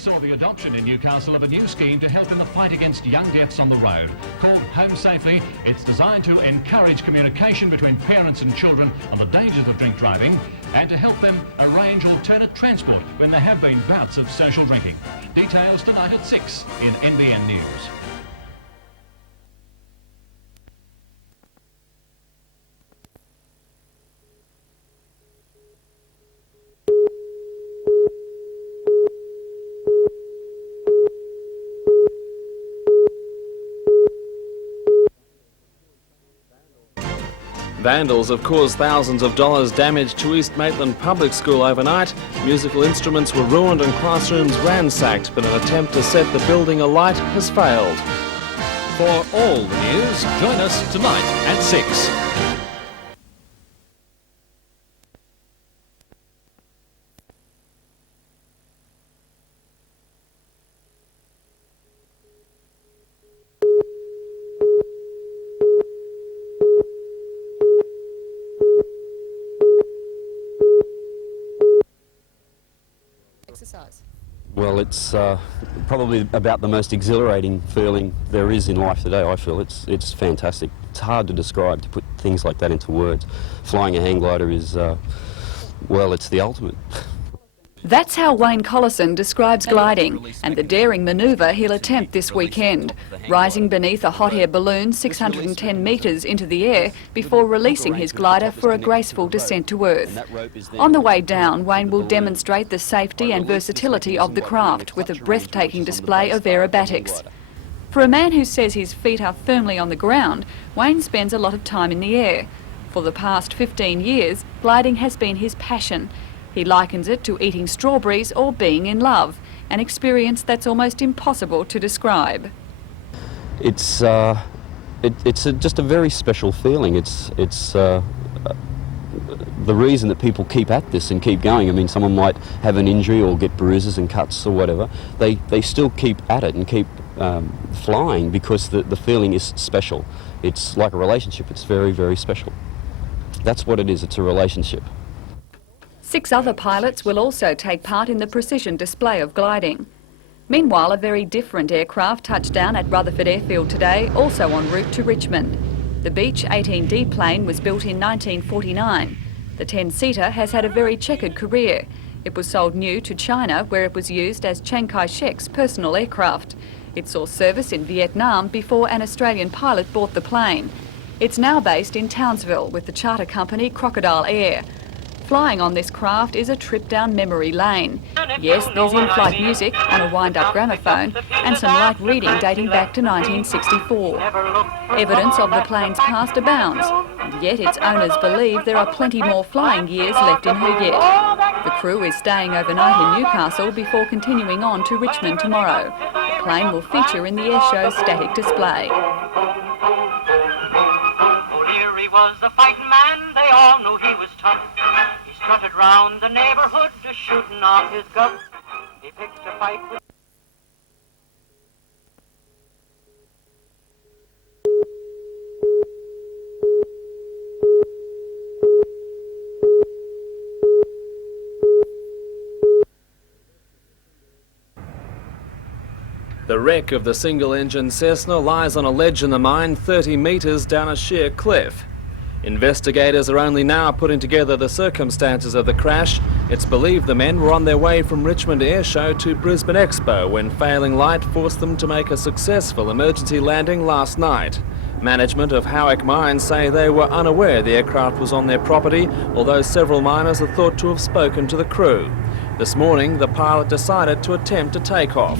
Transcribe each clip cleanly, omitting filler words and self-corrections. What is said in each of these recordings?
saw the adoption in Newcastle of a new scheme to help in the fight against young deaths on the road. Called Home Safely, it's designed to encourage communication between parents and children on the dangers of drink driving and to help them arrange alternate transport when there have been bouts of social drinking. Details tonight at 6 in NBN News. Vandals have caused thousands of dollars damage to East Maitland Public School overnight. Musical instruments were ruined and classrooms ransacked, but an attempt to set the building alight has failed. For all the news, join us tonight at 6. Exercise? Well, it's probably about the most exhilarating feeling there is in life today, I feel. It's fantastic. It's hard to describe, to put things like that into words. Flying a hang glider is, well, it's the ultimate. That's how Wayne Collison describes gliding and the daring manoeuvre he'll attempt this weekend, rising beneath a hot air balloon 610 metres into the air before releasing his glider for a graceful descent to earth. On the way down, Wayne will demonstrate the safety and versatility of the craft with a breathtaking display of aerobatics. For a man who says his feet are firmly on the ground, Wayne spends a lot of time in the air. For the past 15 years, gliding has been his passion. He likens it to eating strawberries or being in love, an experience that's almost impossible to describe. It's just a very special feeling. It's the reason that people keep at this and keep going. I mean, someone might have an injury or get bruises and cuts or whatever. They still keep at it and keep flying because the feeling is special. It's like a relationship. It's very, very special. That's what it is. It's a relationship. 6 other pilots will also take part in the precision display of gliding. Meanwhile, a very different aircraft touched down at Rutherford Airfield today, also en route to Richmond. The Beech 18D plane was built in 1949. The 10-seater has had a very checkered career. It was sold new to China, where it was used as Chiang Kai-shek's personal aircraft. It saw service in Vietnam before an Australian pilot bought the plane. It's now based in Townsville with the charter company Crocodile Air. Flying on this craft is a trip down memory lane. Yes, there's in-flight music on a wind-up gramophone and some light reading dating back to 1964. Evidence of the plane's past abounds, and yet its owners believe there are plenty more flying years left in her yet. The crew is staying overnight in Newcastle before continuing on to Richmond tomorrow. The plane will feature in the airshow static display. He was a fighting man, they all knew he was tough. He strutted round the neighbourhood, shooting off his guff. He picked a fight with... The wreck of the single-engine Cessna lies on a ledge in the mine 30 metres down a sheer cliff. Investigators are only now putting together the circumstances of the crash. It's believed the men were on their way from Richmond Airshow to Brisbane Expo when failing light forced them to make a successful emergency landing last night. Management of Howick Mines say they were unaware the aircraft was on their property, although several miners are thought to have spoken to the crew. This morning, the pilot decided to attempt a takeoff.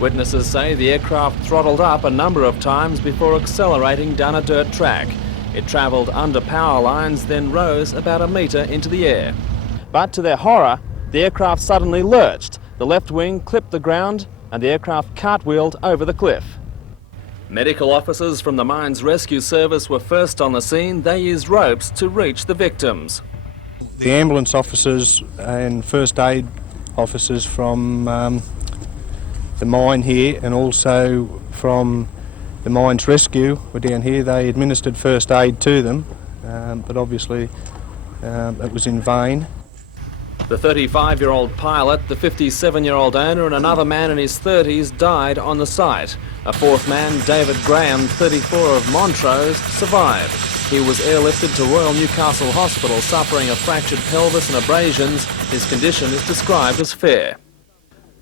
Witnesses say the aircraft throttled up a number of times before accelerating down a dirt track. It travelled under power lines, then rose about a metre into the air. But to their horror, the aircraft suddenly lurched. The left wing clipped the ground and the aircraft cartwheeled over the cliff. Medical officers from the Mines Rescue Service were first on the scene. They used ropes to reach the victims. The ambulance officers and first aid officers from the mine here and also from the Mines Rescue were down here. They administered first aid to them, but obviously it was in vain. The 35-year-old pilot, the 57-year-old owner and another man in his 30s died on the site. A fourth man, David Graham, 34 of Montrose, survived. He was airlifted to Royal Newcastle Hospital suffering a fractured pelvis and abrasions. His condition is described as fair.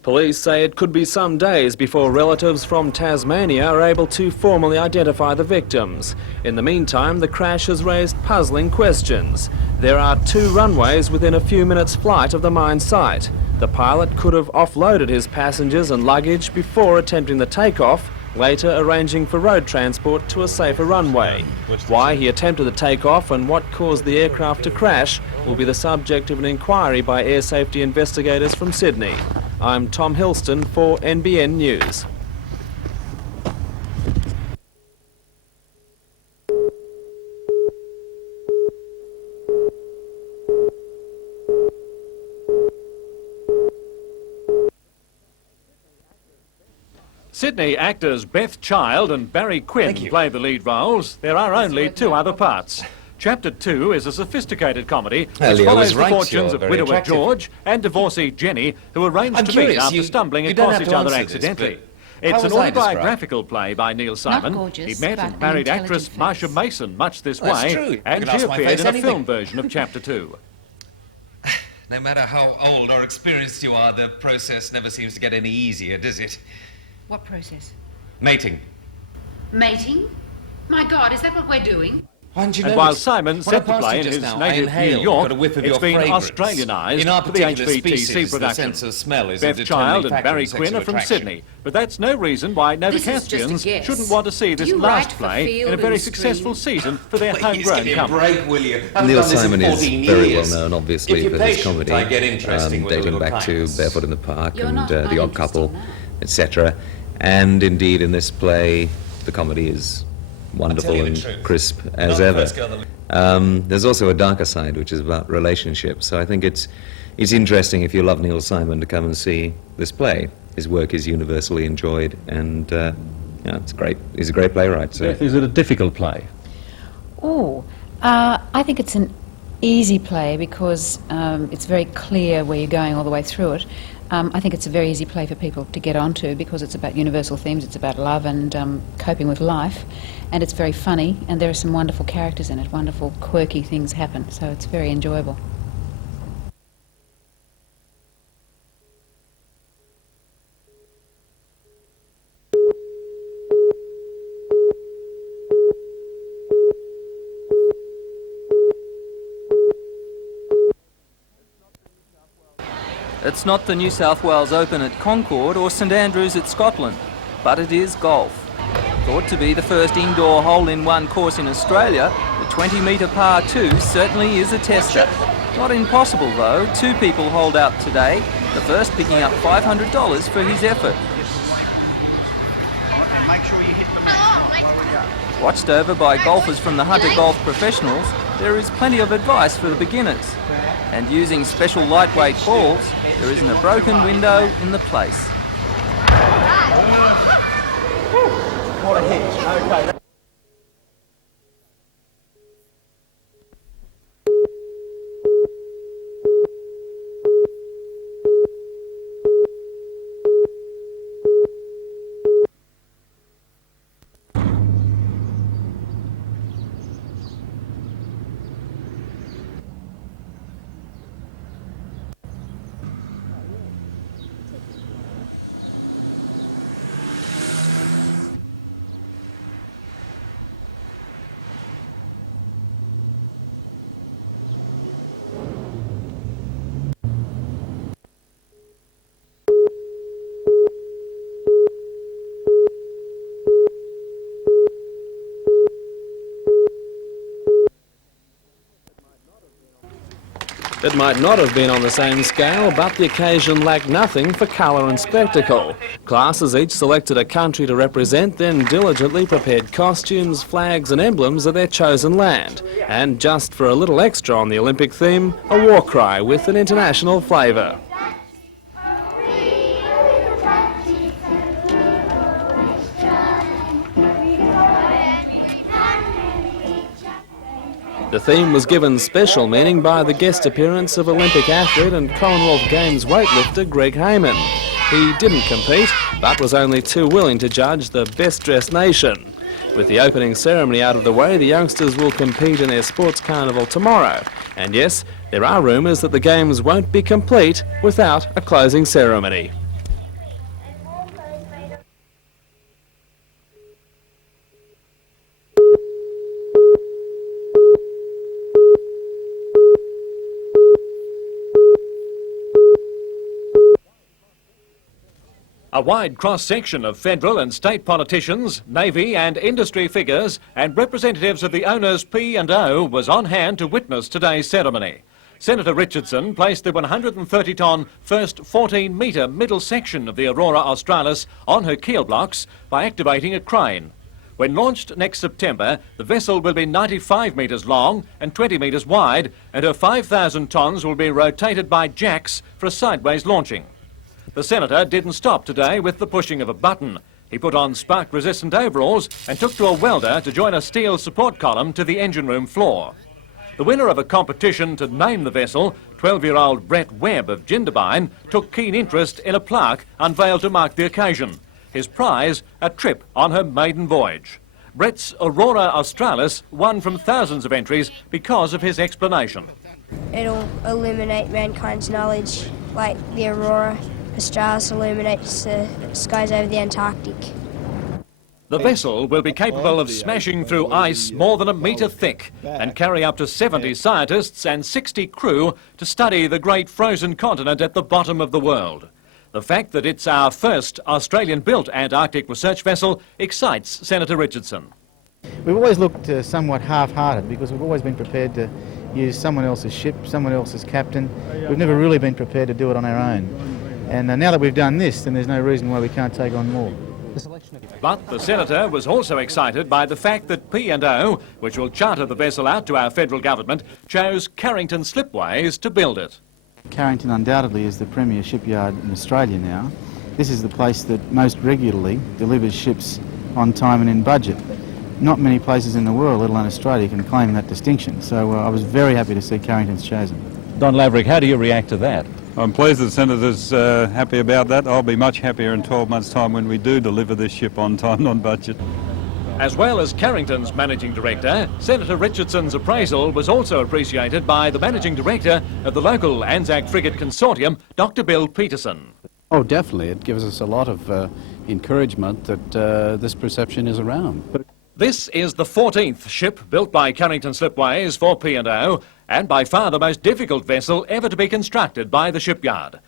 Police say it could be some days before relatives from Tasmania are able to formally identify the victims. In the meantime, the crash has raised puzzling questions. There are 2 runways within a few minutes' flight of the mine site. The pilot could have offloaded his passengers and luggage before attempting the takeoff, later arranging for road transport to a safer runway. Why he attempted the takeoff and what caused the aircraft to crash will be the subject of an inquiry by air safety investigators from Sydney. I'm Tom Hilston for NBN News. Sydney actors Beth Child and Barry Quinn play the lead roles. There are only 2 other parts. Chapter 2 is a sophisticated comedy which follows the fortunes of widower George and divorcee Jenny, who arranged to meet after stumbling across each other accidentally. It's an autobiographical play by Neil Simon. He met and married actress Marsha Mason much this way, and she appeared in a film version of Chapter 2. No matter how old or experienced you are, the process never seems to get any easier, does it? What process? Mating. Mating? My God, is that what we're doing? And while Simon set the play in his native New York, it's been Australianised for the HVTC production. Beth Child and Barry Quinn are from Sydney, but that's no reason why Novocastrians shouldn't want to see this last play in a very successful season for their homegrown company. Neil Simon is very well known, obviously, for his comedy, dating back to Barefoot in the Park and The Odd Couple, etc. And indeed, in this play, the comedy is wonderful and crisp as ever. There's also a darker side, which is about relationships. So I think it's interesting, if you love Neil Simon, to come and see this play. His work is universally enjoyed, and it's great. He's a great playwright. So. Beth, is it a difficult play? I think it's an easy play because it's very clear where you're going all the way through it. I think it's a very easy play for people to get onto because it's about universal themes, it's about love and coping with life, and it's very funny, and there are some wonderful characters in it, wonderful quirky things happen, so it's very enjoyable. It's not the New South Wales Open at Concord or St Andrews at Scotland, but it is golf. Thought to be the first indoor hole-in-one course in Australia, the 20-metre par 2 certainly is a tester. Not impossible though, 2 people holed out today, the first picking up $500 for his effort. Watched over by golfers from the Hunter Golf Professionals, there is plenty of advice for the beginners. And using special lightweight balls, there isn't a broken window in the place. What a hit. Okay. It might not have been on the same scale, but the occasion lacked nothing for colour and spectacle. Classes each selected a country to represent, then diligently prepared costumes, flags and emblems of their chosen land. And just for a little extra on the Olympic theme, a war cry with an international flavour. The theme was given special meaning by the guest appearance of Olympic athlete and Commonwealth Games weightlifter Greg Hayman. He didn't compete, but was only too willing to judge the best-dressed nation. With the opening ceremony out of the way, the youngsters will compete in their sports carnival tomorrow. And yes, there are rumours that the Games won't be complete without a closing ceremony. A wide cross-section of federal and state politicians, Navy and industry figures and representatives of the owners P&O was on hand to witness today's ceremony. Senator Richardson placed the 130-tonne first 14-metre middle section of the Aurora Australis on her keel blocks by activating a crane. When launched next September, the vessel will be 95 metres long and 20 metres wide, and her 5,000 tonnes will be rotated by jacks for a sideways launching. The Senator didn't stop today with the pushing of a button. He put on spark-resistant overalls and took to a welder to join a steel support column to the engine room floor. The winner of a competition to name the vessel, 12-year-old Brett Webb of Jindabyne, took keen interest in a plaque unveiled to mark the occasion. His prize, a trip on her maiden voyage. Brett's Aurora Australis won from thousands of entries because of his explanation. It'll illuminate mankind's knowledge, like the Aurora Australis illuminates the skies over the Antarctic. The vessel will be capable of smashing through ice more than a metre thick and carry up to 70 scientists and 60 crew to study the great frozen continent at the bottom of the world. The fact that it's our first Australian-built Antarctic research vessel excites Senator Richardson. We've always looked somewhat half-hearted because we've always been prepared to use someone else's ship, someone else's captain. We've never really been prepared to do it on our own. And now that we've done this, then there's no reason why we can't take on more. But the Senator was also excited by the fact that P&O, which will charter the vessel out to our federal government, chose Carrington Slipways to build it. Carrington undoubtedly is the premier shipyard in Australia now. This is the place that most regularly delivers ships on time and in budget. Not many places in the world, let alone Australia, can claim that distinction. So I was very happy to see Carrington's chosen. Don Laverick, how do you react to that? I'm pleased the Senator's happy about that. I'll be much happier in 12 months' time when we do deliver this ship on time and on budget. As well as Carrington's managing director, Senator Richardson's appraisal was also appreciated by the managing director of the local Anzac Frigate Consortium, Dr. Bill Peterson. Oh, definitely. It gives us a lot of encouragement that this perception is around. This is the 14th ship built by Carrington Slipways for P&O, and by far the most difficult vessel ever to be constructed by the shipyard.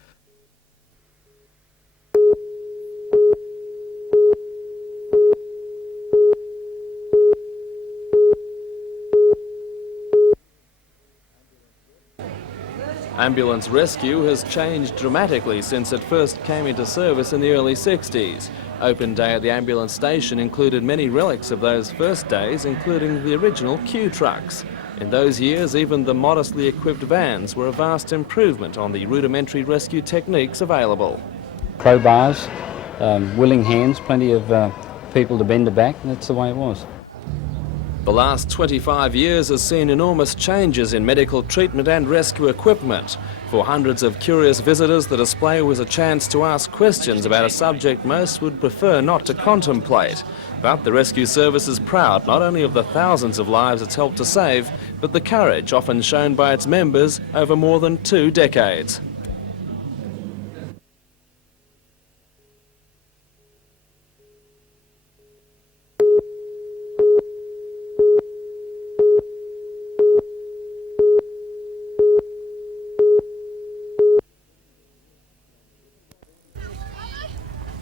Ambulance rescue has changed dramatically since it first came into service in the early 60s. Open day at the ambulance station included many relics of those first days, including the original queue trucks. In those years, even the modestly equipped vans were a vast improvement on the rudimentary rescue techniques available. Crowbars, willing hands, plenty of people to bend the back, and that's the way it was. The last 25 years has seen enormous changes in medical treatment and rescue equipment. For hundreds of curious visitors, the display was a chance to ask questions about a subject most would prefer not to contemplate. But the rescue service is proud not only of the thousands of lives it's helped to save, but the courage often shown by its members over more than 2 decades.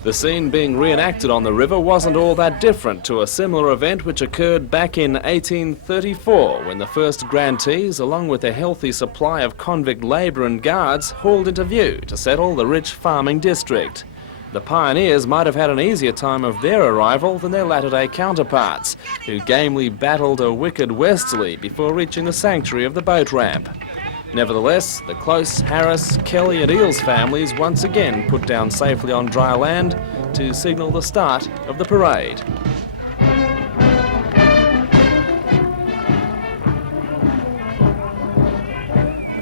The scene being reenacted on the river wasn't all that different to a similar event which occurred back in 1834 when the first grantees, along with a healthy supply of convict labour and guards, hauled into view to settle the rich farming district. The pioneers might have had an easier time of their arrival than their latter-day counterparts, who gamely battled a wicked westerly before reaching the sanctuary of the boat ramp. Nevertheless, the Close, Harris, Kelly and Eels families once again put down safely on dry land to signal the start of the parade.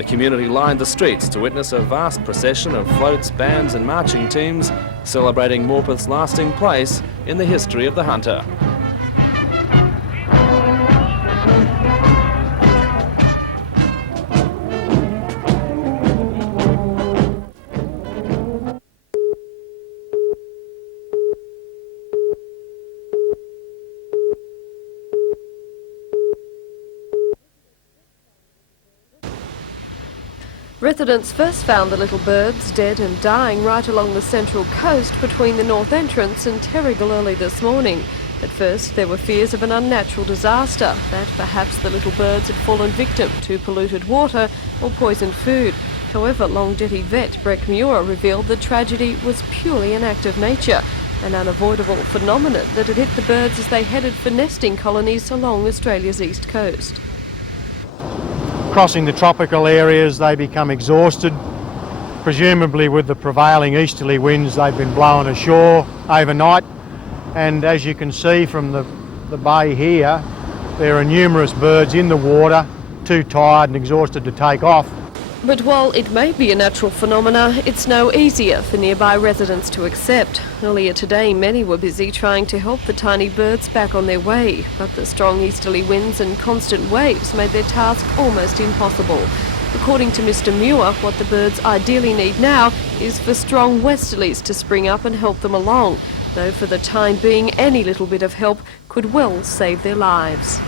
The community lined the streets to witness a vast procession of floats, bands and marching teams celebrating Morpeth's lasting place in the history of the hunter. Residents first found the little birds dead and dying right along the central coast between the north entrance and Terrigal early this morning. At first there were fears of an unnatural disaster, that perhaps the little birds had fallen victim to polluted water or poisoned food. However, Long Jetty vet Breck Muir revealed the tragedy was purely an act of nature, an unavoidable phenomenon that had hit the birds as they headed for nesting colonies along Australia's east coast. Crossing the tropical areas, they become exhausted. Presumably with the prevailing easterly winds, they've been blown ashore overnight. And as you can see from the bay here, there are numerous birds in the water, too tired and exhausted to take off. But while it may be a natural phenomena, it's no easier for nearby residents to accept. Earlier today, many were busy trying to help the tiny birds back on their way, but the strong easterly winds and constant waves made their task almost impossible. According to Mr. Muir, what the birds ideally need now is for strong westerlies to spring up and help them along, though for the time being, any little bit of help could well save their lives.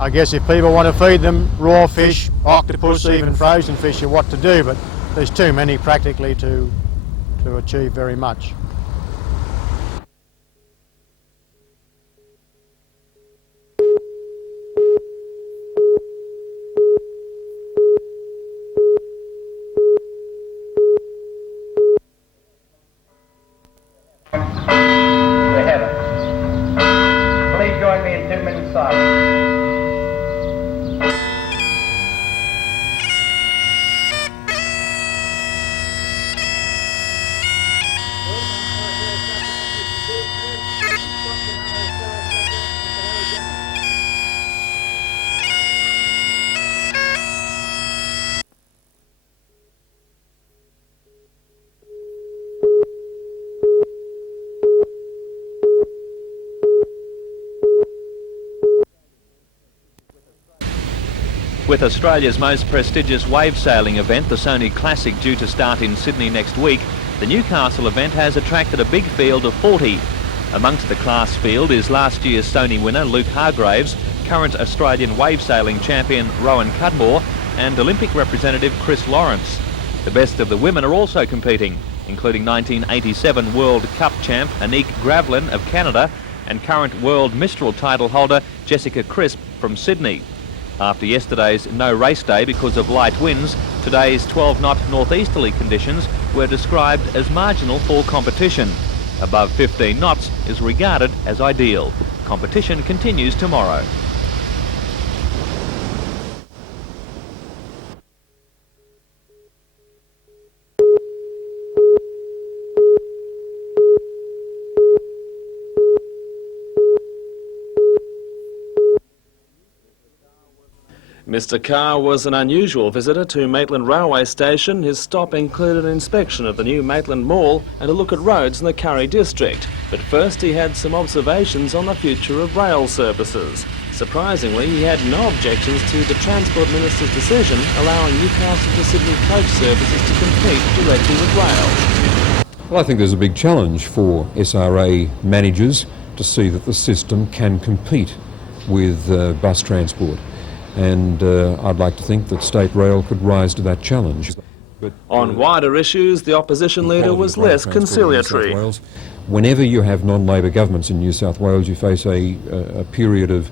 I guess if people want to feed them raw fish, octopus, even frozen fish are what to do, but there's too many practically to achieve very much. The heavens. Please join me in 2 minutes silence. With Australia's most prestigious wave sailing event, the Sony Classic, due to start in Sydney next week, the Newcastle event has attracted a big field of 40. Amongst the class field is last year's Sony winner Luke Hargraves, current Australian wave sailing champion Rowan Cudmore, and Olympic representative Chris Lawrence. The best of the women are also competing, including 1987 World Cup champ Anique Gravlin of Canada and current World Mistral title holder Jessica Crisp from Sydney. After yesterday's no race day because of light winds, today's 12-knot northeasterly conditions were described as marginal for competition. Above 15 knots is regarded as ideal. Competition continues tomorrow. Mr. Carr was an unusual visitor to Maitland Railway Station. His stop included an inspection of the new Maitland Mall and a look at roads in the Curry district. But first he had some observations on the future of rail services. Surprisingly, he had no objections to the Transport Minister's decision allowing Newcastle to Sydney coach services to compete directly with rail. Well, I think there's a big challenge for SRA managers to see that the system can compete with bus transport. And I'd like to think that State Rail could rise to that challenge. But, on wider issues, the opposition leader was less conciliatory. Whenever you have non-Labor governments in New South Wales, you face a period of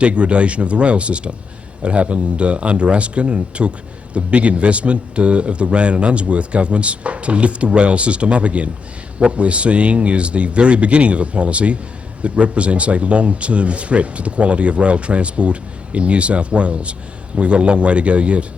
degradation of the rail system. It happened under Askin, and it took the big investment of the Rann and Unsworth governments to lift the rail system up again. What we're seeing is the very beginning of a policy that represents a long-term threat to the quality of rail transport in New South Wales. We've got a long way to go yet.